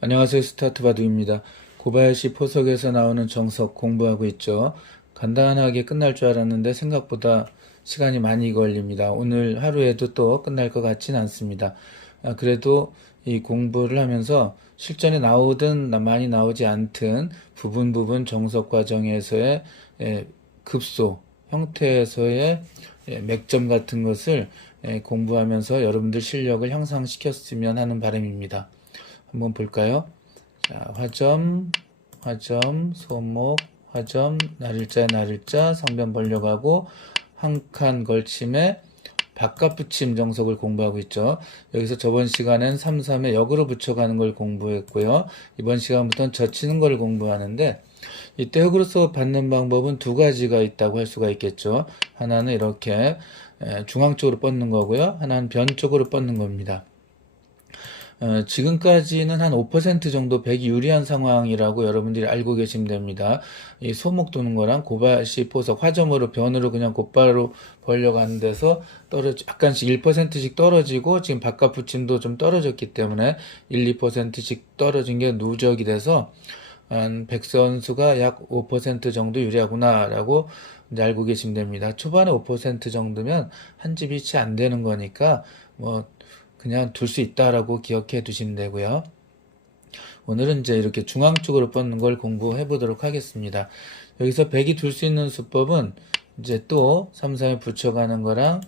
안녕하세요. 스타트 바둑입니다. 고바야시 포석에서 나오는 정석 공부하고 있죠. 간단하게 끝날 줄 알았는데 생각보다 시간이 많이 걸립니다. 오늘 하루에도 또 끝날 것 같진 않습니다. 그래도 이 공부를 하면서 실전에 나오든 많이 나오지 않든 부분 정석 과정에서의 급소 형태에서의 맥점 같은 것을 공부하면서 여러분들 실력을 향상시켰으면 하는 바람입니다. 한번 볼까요? 자, 화점, 소목, 화점, 날일자, 상변 벌려가고 한 칸 걸침에 바깥 붙임 정석을 공부하고 있죠. 여기서 저번 시간엔 3, 3에 역으로 붙여가는 걸 공부했고요. 이번 시간부터는 젖히는 걸 공부하는데 이때 흙으로서 받는 방법은 두 가지가 있다고 할 수가 있겠죠. 하나는 이렇게 중앙 쪽으로 뻗는 거고요. 하나는 변 쪽으로 뻗는 겁니다. 지금까지는 한 5% 정도 백이 유리한 상황이라고 여러분들이 알고 계시면 됩니다. 이 소목 도는 거랑 고바시 포석 화점으로 변으로 그냥 곧바로 벌려가는 데서 약간씩 1%씩 떨어지고 지금 바깥 붙임도 좀 떨어졌기 때문에 1, 2%씩 떨어진 게 누적이 돼서 한 백선수가 약 5% 정도 유리하구나라고 이제 알고 계시면 됩니다. 초반에 5% 정도면 한 집이 채 안 되는 거니까 뭐 그냥 둘 수 있다라고 기억해 두시면 되고요. 오늘은 이제 이렇게 중앙 쪽으로 뻗는 걸 공부해 보도록 하겠습니다. 여기서 백이 둘 수 있는 수법은 이제 또 3, 3에 붙여가는 거랑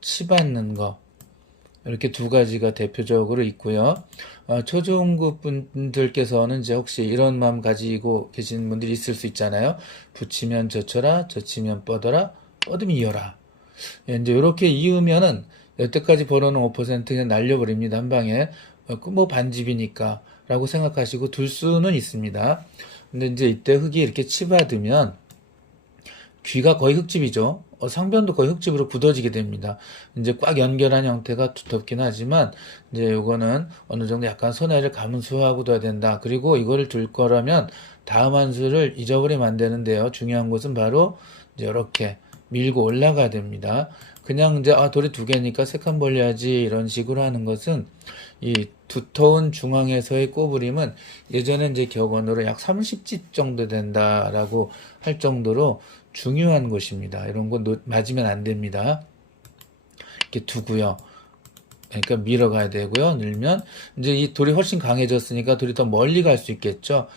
치 받는 거 이렇게 두 가지가 대표적으로 있고요. 초중급 분들께서는 이제 혹시 이런 마음 가지고 계신 분들이 있을 수 있잖아요. 붙이면 젖혀라, 젖히면 뻗어라, 뻗으면 이어라. 이제 이렇게 이으면은 여태까지 벌어놓은 5% 그냥 날려버립니다. 한 방에. 뭐 반집이니까 라고 생각하시고 둘 수는 있습니다. 근데 이제 이때 흙이 이렇게 치받으면 귀가 거의 흙집이죠. 상변도 거의 흙집으로 굳어지게 됩니다. 이제 꽉 연결한 형태가 두텁긴 하지만 이제 요거는 어느 정도 약간 손해를 감수하고 둬야 된다. 그리고 이거를 둘 거라면 다음 한 수를 잊어버리면 안 되는데요. 중요한 것은 바로 이제 이렇게 밀고 올라가야 됩니다. 그냥 이제 돌이 두 개니까 세 칸 벌려야지 이런 식으로 하는 것은 이 두터운 중앙에서의 꼬부림은 예전에 이제 격언으로 약 30집 정도 된다라고 할 정도로 중요한 것입니다. 이런 거 맞으면 안 됩니다. 이렇게 두고요. 그러니까 밀어가야 되고요. 늘면 이제 이 돌이 훨씬 강해졌으니까 돌이 더 멀리 갈 수 있겠죠.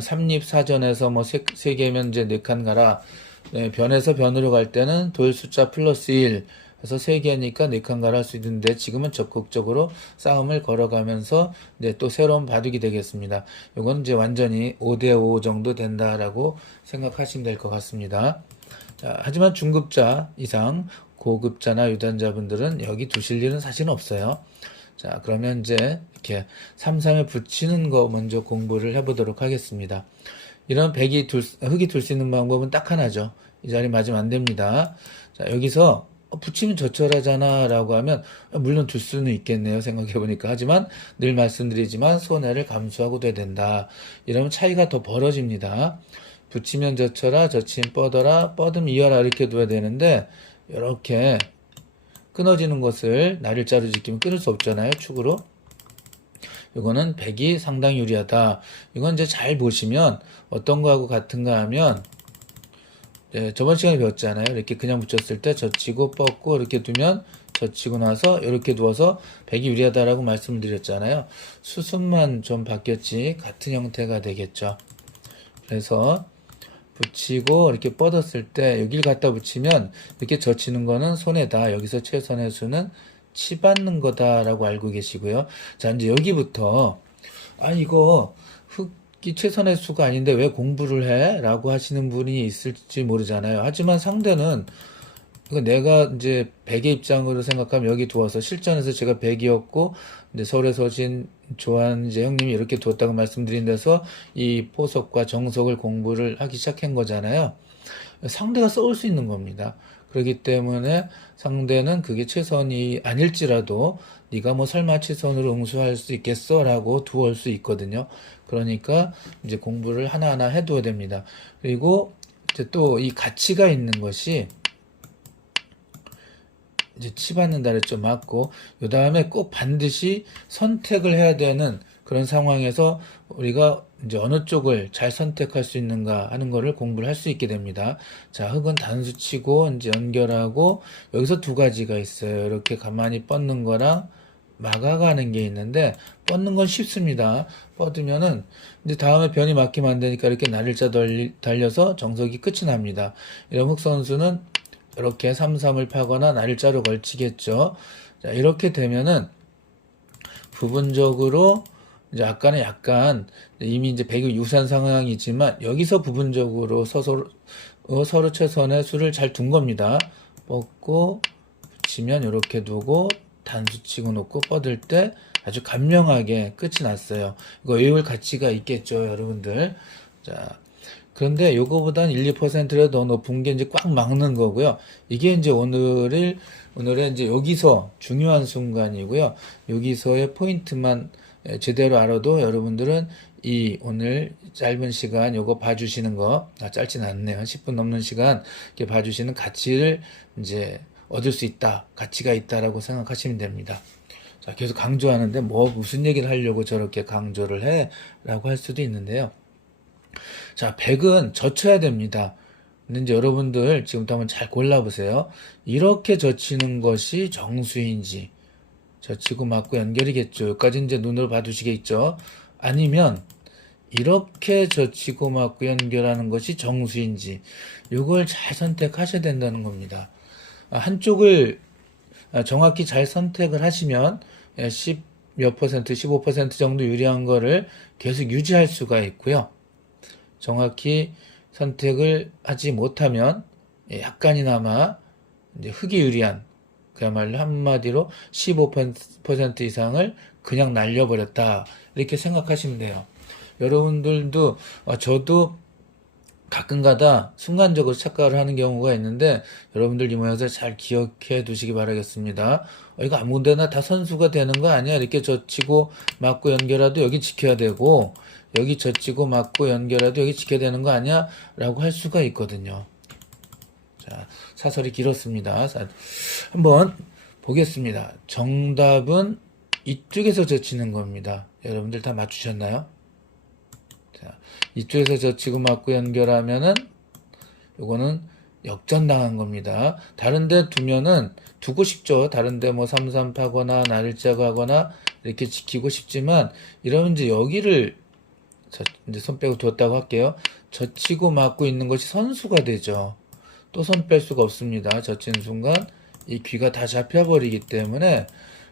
삼립 사전에서 뭐 세 개면 이제 네 칸 가라. 네, 변에서 변으로 갈 때는 돌 숫자 플러스 1 해서 3개니까 4칸 가라 할 수 있는데 지금은 적극적으로 싸움을 걸어가면서 이제 또 새로운 바둑이 되겠습니다. 이건 이제 완전히 5대5 정도 된다라고 생각하시면 될 것 같습니다. 자, 하지만 중급자 이상 고급자나 유단자분들은 여기 두실 일은 사실 없어요. 자, 그러면 이제 이렇게 3, 3에 붙이는 거 먼저 공부를 해보도록 하겠습니다. 이런 흙이 둘 수 있는 방법은 딱 하나죠. 이 자리 맞으면 안 됩니다. 자, 여기서 붙이면 저철하잖아 라고 하면 물론 둘 수는 있겠네요. 생각해 보니까. 하지만 늘 말씀드리지만 손해를 감수하고 돼야 된다. 이러면 차이가 더 벌어집니다. 붙이면 젖혀라, 젖히면 뻗어라, 뻗으면 이어라 이렇게 둬야 되는데 이렇게 끊어지는 것을 날일자로 지키면 끊을 수 없잖아요. 축으로. 이거는 백이 상당히 유리하다. 이건 이제 잘 보시면 어떤 거하고 같은가 하면 저번 시간에 배웠잖아요. 이렇게 그냥 붙였을 때 젖히고 뻗고 이렇게 두면 젖히고 나서 이렇게 두어서 백이 유리하다라고 말씀을 드렸잖아요. 수순만 좀 바뀌었지 같은 형태가 되겠죠. 그래서 붙이고 이렇게 뻗었을 때 여기를 갖다 붙이면 이렇게 젖히는 거는 손해다. 여기서 최선의 수는 치받는 거다라고 알고 계시고요. 자, 이제 여기부터 이거 흙이 최선의 수가 아닌데 왜 공부를 해? 라고 하시는 분이 있을지 모르잖아요. 하지만 상대는 내가 이제 백의 입장으로 생각하면 여기 두어서 실전에서 제가 백이었고 이제 서울에 서신 조한 이제 형님이 이렇게 두었다고 말씀드린 데서 이 포석과 정석을 공부를 하기 시작한 거잖아요. 상대가 써올 수 있는 겁니다. 그렇기 때문에 상대는 그게 최선이 아닐지라도 네가 뭐 설마 최선으로 응수할 수 있겠어? 라고 두을 수 있거든요. 그러니까 이제 공부를 하나하나 해둬야 됩니다. 그리고 이제 또 이 가치가 있는 것이 이제 치받는다를 좀 맞고 요 다음에 꼭 반드시 선택을 해야 되는 그런 상황에서 우리가 이제 어느 쪽을 잘 선택할 수 있는가 하는 거를 공부를 할 수 있게 됩니다. 자, 흙은 단수치고 이제 연결하고 여기서 두 가지가 있어요. 이렇게 가만히 뻗는 거랑 막아가는 게 있는데 뻗는 건 쉽습니다. 뻗으면은 이제 다음에 변이 막히면 안 되니까 이렇게 날일자 달려서 정석이 끝이 납니다. 이런 흙 선수는 이렇게 3-3을 파거나 날일자로 걸치겠죠. 자, 이렇게 되면은 부분적으로 이제 아까는 약간 이미 이제 배기 유사한 상황이지만 여기서 부분적으로 서로 최선의 수를 잘 둔 겁니다. 뻗고 붙이면 이렇게 두고 단수 치고 놓고 뻗을 때 아주 간명하게 끝이 났어요. 이거 외울 가치가 있겠죠, 여러분들. 자, 그런데 요거보단 1~2%라도 더 높은 게 이제 꽉 막는 거고요. 이게 이제 오늘의 이제 여기서 중요한 순간이고요. 여기서의 포인트만 제대로 알아도 여러분들은 이 오늘 짧은 시간 요거 봐주시는 거, 짧진 않네요. 10분 넘는 시간 이렇게 봐주시는 가치를 이제 얻을 수 있다, 가치가 있다라고 생각하시면 됩니다. 자, 계속 강조하는데 무슨 얘기를 하려고 저렇게 강조를 해? 라고 할 수도 있는데요. 자, 100은 젖혀야 됩니다. 근데 이제 여러분들 지금부터 한번 잘 골라보세요. 이렇게 젖히는 것이 정수인지, 젖히고 맞고 연결이겠죠. 여기까지 이제 눈으로 봐두시겠죠. 아니면 이렇게 젖히고 맞고 연결하는 것이 정수인지, 이걸 잘 선택하셔야 된다는 겁니다. 한쪽을 정확히 잘 선택을 하시면 10 몇 퍼센트, 15% 정도 유리한 거를 계속 유지할 수가 있고요. 정확히 선택을 하지 못하면 약간이나마 이제 흙이 유리한, 그야말로 한마디로 15% 이상을 그냥 날려버렸다, 이렇게 생각하시면 돼요. 여러분들도 저도 가끔가다 순간적으로 착각을 하는 경우가 있는데 여러분들 이 모양을 잘 기억해 두시기 바라겠습니다. 이거 아무 데나 다 선수가 되는 거 아니야? 이렇게 젖히고 맞고 연결해도 여기 지켜야 되고 여기 젖히고 맞고 연결해도 여기 지켜야 되는 거 아니야? 라고 할 수가 있거든요. 자, 사설이 길었습니다. 자, 한번 보겠습니다. 정답은 이쪽에서 젖히는 겁니다. 여러분들 다 맞추셨나요? 자, 이쪽에서 젖히고 맞고 연결하면은 요거는 역전당한 겁니다. 다른데 두면은 두고 싶죠. 다른데 뭐 3-3 파거나 날일자고 하거나 이렇게 지키고 싶지만 이러면 이제 여기를 이제 손 빼고 두었다고 할게요. 젖히고 맞고 있는 것이 선수가 되죠. 또 손 뺄 수가 없습니다. 젖힌 순간 이 귀가 다 잡혀버리기 때문에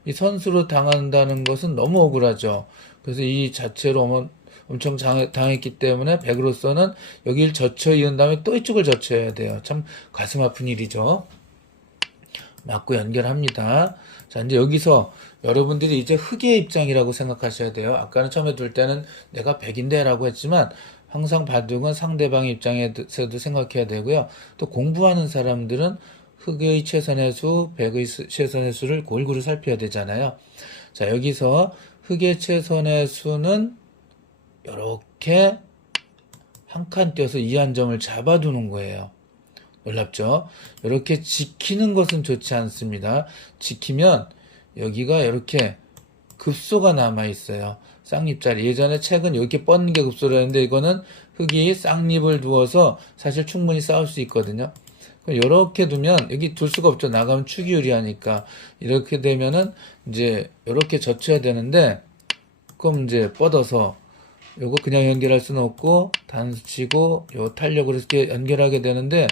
이 선수로 당한다는 것은 너무 억울하죠. 그래서 이 자체로 엄청 당했기 때문에 100으로서는 여기를 젖혀 이은 다음에 또 이쪽을 젖혀야 돼요. 참 가슴 아픈 일이죠. 맞고 연결합니다. 자, 이제 여기서 여러분들이 이제 흙의 입장이라고 생각하셔야 돼요. 아까는 처음에 둘 때는 내가 100인데 라고 했지만 항상 바둑은 상대방의 입장에서도 생각해야 되고요. 또 공부하는 사람들은 흙의 최선의 수, 100의 최선의 수를 골고루 살펴야 되잖아요. 자, 여기서 흙의 최선의 수는 이렇게 한 칸 띄어서 이 한 점을 잡아두는 거예요. 놀랍죠? 이렇게 지키는 것은 좋지 않습니다. 지키면 여기가 이렇게 급소가 남아 있어요. 쌍립자리. 예전에 책은 이렇게 뻗는 게 급소라는데 이거는 흙이 쌍립을 두어서 사실 충분히 싸울 수 있거든요. 이렇게 두면 여기 둘 수가 없죠. 나가면 축이 유리하니까. 이렇게 되면은 이제 이렇게 젖혀야 되는데 그럼 이제 뻗어서 요거 그냥 연결할 수는 없고 단수 치고 요 탄력으로 이렇게 연결하게 되는데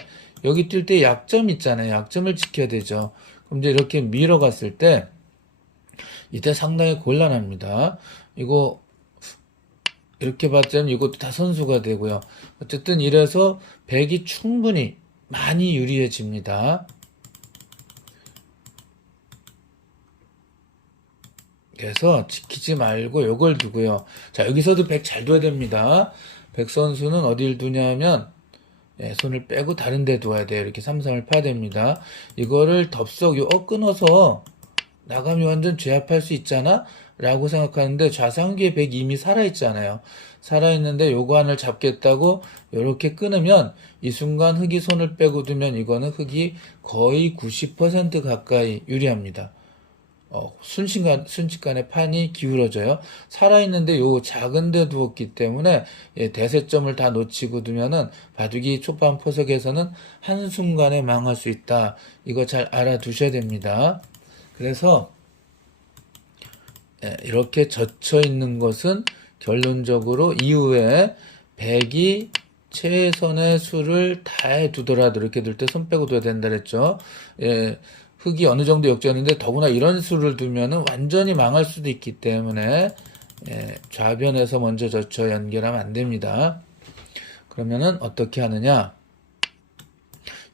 여기 뛸 때 약점 있잖아요. 약점을 지켜야 되죠. 그럼 이제 이렇게 밀어갔을 때 이때 상당히 곤란합니다. 이거 이렇게 봤자면 이것도 다 선수가 되고요. 어쨌든 이래서 100이 충분히 많이 유리해집니다. 그래서 지키지 말고 요걸 두고요. 자, 여기서도 100 잘 둬야 됩니다. 100 선수는 어딜 두냐면 손을 빼고 다른 데 두어야 돼요. 이렇게 3-3을 파야 됩니다. 이거를 덥석 끊어서 나가면 완전 제압할 수 있잖아? 라고 생각하는데 좌상기의 100이 이미 살아있잖아요. 살아있는데 요거 하나를 잡겠다고 이렇게 끊으면 이 순간 흙이 손을 빼고 두면 이거는 흙이 거의 90% 가까이 유리합니다. 순식간에 판이 기울어져요. 살아있는데 요 작은 데 두었기 때문에 대세점을 다 놓치고 두면은 바둑이 초반 포석에서는 한순간에 망할 수 있다. 이거 잘 알아두셔야 됩니다. 그래서 이렇게 젖혀 있는 것은 결론적으로 이후에 백이 최선의 수를 다해 두더라도 이렇게 둘 때 손 빼고 둬야 된다 그랬죠. 흑이 어느 정도 역전인데 더구나 이런 수를 두면은 완전히 망할 수도 있기 때문에 좌변에서 먼저 젖혀 연결하면 안 됩니다. 그러면은 어떻게 하느냐?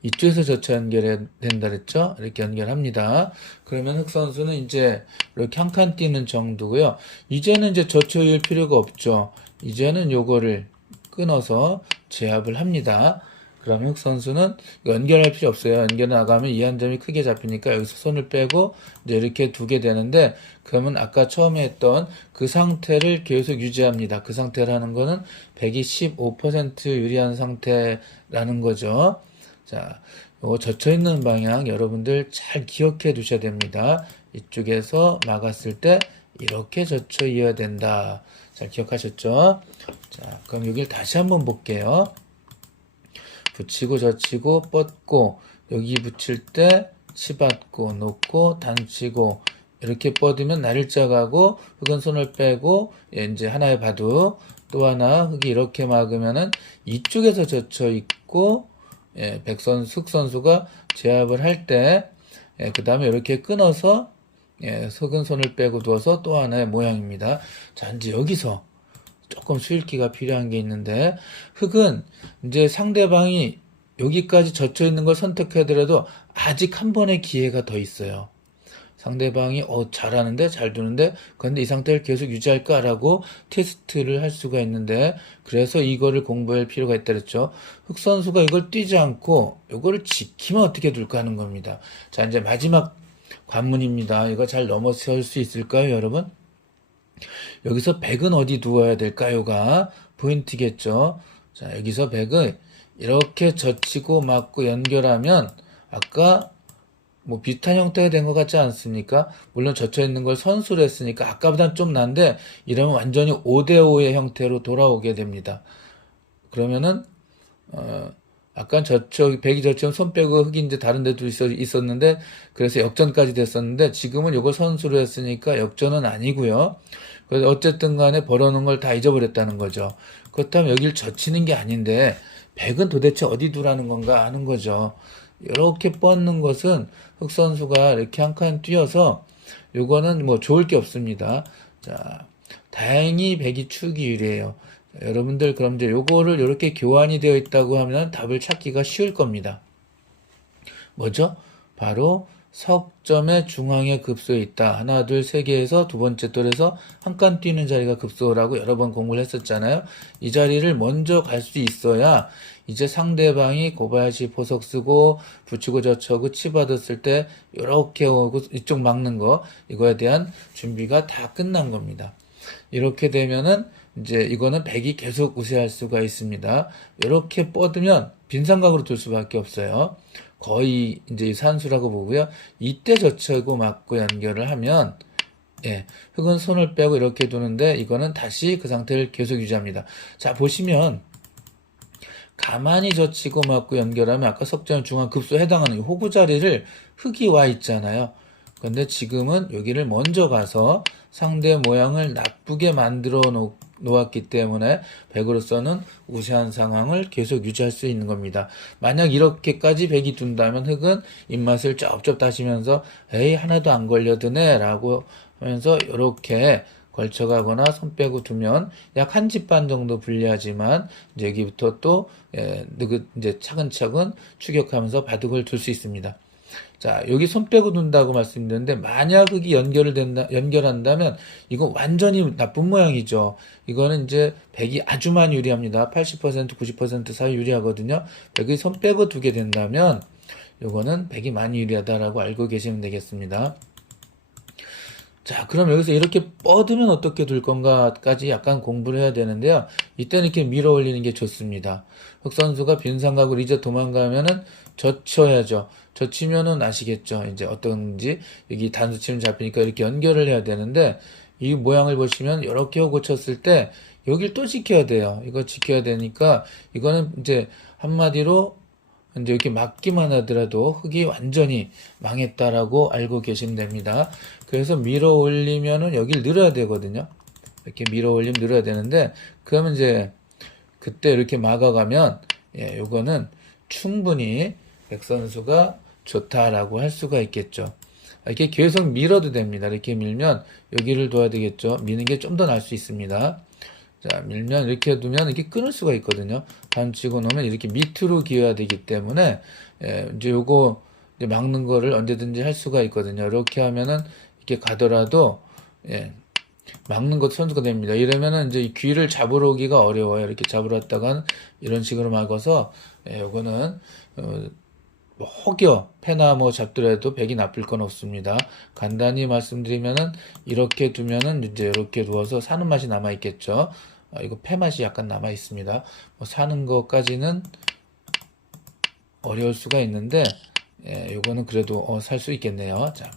이쪽에서 젖혀 연결해야 된다 그랬죠? 이렇게 연결합니다. 그러면 흑 선수는 이제 이렇게 한 칸 띄는 정도고요. 이제는 이제 젖혀일 필요가 없죠. 이제는 요거를 끊어서 제압을 합니다. 그러면 흑 선수는 연결할 필요 없어요. 연결 나가면 이 한 점이 크게 잡히니까 여기서 손을 빼고 이제 이렇게 두게 되는데, 그러면 아까 처음에 했던 그 상태를 계속 유지합니다. 그 상태라는 거는 125% 유리한 상태라는 거죠. 자, 요 젖혀 있는 방향 여러분들 잘 기억해 두셔야 됩니다. 이쪽에서 막았을 때 이렇게 젖혀 이어야 된다. 잘 기억하셨죠? 자, 그럼 여기를 다시 한번 볼게요. 붙이고 젖히고 뻗고, 여기 붙일 때 치받고 놓고 단치고, 이렇게 뻗으면 날일자 가고 흑은 손을 빼고 이제 하나의 바둑, 또 하나 흑이 이렇게 막으면은 이쪽에서 젖혀 있고, 흑 선수가 제압을 할 때, 그 다음에 이렇게 끊어서 흑은 손을 빼고 두어서 또 하나의 모양입니다. 자, 이제 여기서 조금 수읽기가 필요한 게 있는데, 흑은 이제 상대방이 여기까지 젖혀 있는 걸 선택하더라도 아직 한 번의 기회가 더 있어요. 상대방이 잘하는데 잘 두는데 그런데 이 상태를 계속 유지할까라고 테스트를 할 수가 있는데, 그래서 이거를 공부할 필요가 있다 그랬죠. 흑 선수가 이걸 뛰지 않고 이거를 지키면 어떻게 둘까 하는 겁니다. 자, 이제 마지막 관문입니다. 이거 잘 넘어설 수 있을까요, 여러분? 여기서 백은 어디 두어야 될까요가 포인트겠죠. 자, 여기서 백을 이렇게 젖히고 막고 연결하면 아까 뭐 비슷한 형태가 된 것 같지 않습니까? 물론 젖혀 있는 걸 선수로 했으니까 아까보단 좀 난데, 이러면 완전히 5대5의 형태로 돌아오게 됩니다. 그러면은 아까 백이 젖히면 손 빼고 흑이 이제 다른 데도 있었는데, 그래서 역전까지 됐었는데, 지금은 이걸 선수로 했으니까 역전은 아니고요. 그래서 어쨌든 간에 벌어놓은 걸 다 잊어버렸다는 거죠. 그렇다면 여길 젖히는 게 아닌데 백은 도대체 어디 두라는 건가 하는 거죠. 이렇게 뻗는 것은 흑 선수가 이렇게 한 칸 뛰어서 요거는 뭐 좋을 게 없습니다. 자, 다행히 백이 축이 유리해요. 자, 여러분들 그럼 이제 요거를 이렇게 교환이 되어 있다고 하면 답을 찾기가 쉬울 겁니다. 뭐죠? 바로 석점의 중앙에 급소에 있다. 하나, 둘, 세 개에서 두 번째 돌에서 한 칸 뛰는 자리가 급소라고 여러 번 공부를 했었잖아요. 이 자리를 먼저 갈 수 있어야 이제 상대방이 고바야시 포석 쓰고 붙이고 젖혀고 치받았을 때 이렇게 오고 이쪽 막는 거, 이거에 대한 준비가 다 끝난 겁니다. 이렇게 되면은 이제 이거는 백이 계속 우세할 수가 있습니다. 이렇게 뻗으면 빈삼각으로 둘 수밖에 없어요. 거의 이제 산수라고 보고요. 이때 젖혀고 막고 연결을 하면 흑은 손을 빼고 이렇게 두는데, 이거는 다시 그 상태를 계속 유지합니다. 자, 보시면 가만히 젖히고 막고 연결하면 아까 석점 중앙 급소에 해당하는 호구 자리를 흑이 와 있잖아요. 그런데 지금은 여기를 먼저 가서 상대 모양을 나쁘게 만들어 놓았기 때문에 백으로서는 우세한 상황을 계속 유지할 수 있는 겁니다. 만약 이렇게까지 백이 둔다면 흑은 입맛을 쩝쩝 다시면서 에이 하나도 안 걸려드네 라고 하면서 이렇게 걸쳐가거나 손 빼고 두면 약 한 집 반 정도 불리하지만, 이제 여기부터 또 이제 차근차근 추격하면서 바둑을 둘 수 있습니다. 자, 여기 손 빼고 둔다고 말씀드렸는데, 만약 흑이 연결한다면 이거 완전히 나쁜 모양이죠. 이거는 이제 백이 아주 많이 유리합니다. 80% 90% 사이 유리하거든요. 백이 손 빼고 두게 된다면 이거는 백이 많이 유리하다라고 알고 계시면 되겠습니다. 자, 그럼 여기서 이렇게 뻗으면 어떻게 둘 건가까지 약간 공부를 해야 되는데요. 이때는 이렇게 밀어 올리는 게 좋습니다. 흑 선수가 빈 삼각으로 이제 도망가면은 젖혀야죠. 젖히면은 아시겠죠? 이제 어떤지 여기 단수치면 잡히니까 이렇게 연결을 해야 되는데 이 모양을 보시면 이렇게 하고 쳤을 때 여길 또 지켜야 돼요. 이거 지켜야 되니까 이거는 이제 한마디로 이제 이렇게 막기만 하더라도 흙이 완전히 망했다라고 알고 계시면 됩니다. 그래서 밀어 올리면은 여길 늘어야 되거든요. 이렇게 밀어 올리면 늘어야 되는데 그러면 이제 그때 이렇게 막아가면 예, 요거는 충분히 백 선수가 좋다라고 할 수가 있겠죠. 이렇게 계속 밀어도 됩니다. 이렇게 밀면 여기를 둬야 되겠죠. 미는 게 좀 더 나을 수 있습니다. 자, 밀면 이렇게 두면 이렇게 끊을 수가 있거든요. 반 치고 놓으면 이렇게 밑으로 기어야 되기 때문에 예, 이제 요거 이제 막는 거를 언제든지 할 수가 있거든요. 이렇게 하면은 이렇게 가더라도 예, 막는 것 선수가 됩니다. 이러면은 이제 이 귀를 잡으러 오기가 어려워요. 이렇게 잡으러 왔다간 이런 식으로 막아서 예, 요거는 뭐 혹여 패나 뭐 잡더라도 백이 나쁠 건 없습니다. 간단히 말씀드리면은 이렇게 두면은 이제 이렇게 두어서 사는 맛이 남아 있겠죠. 이거 패 맛이 약간 남아 있습니다. 뭐 사는 것까지는 어려울 수가 있는데 예, 요거는 그래도 살 수 있겠네요. 자,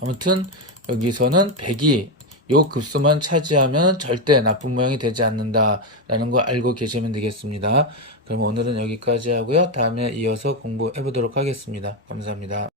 아무튼 여기서는 백이 요 급수만 차지하면 절대 나쁜 모양이 되지 않는다라는 거 알고 계시면 되겠습니다. 그럼 오늘은 여기까지 하고요. 다음에 이어서 공부해 보도록 하겠습니다. 감사합니다.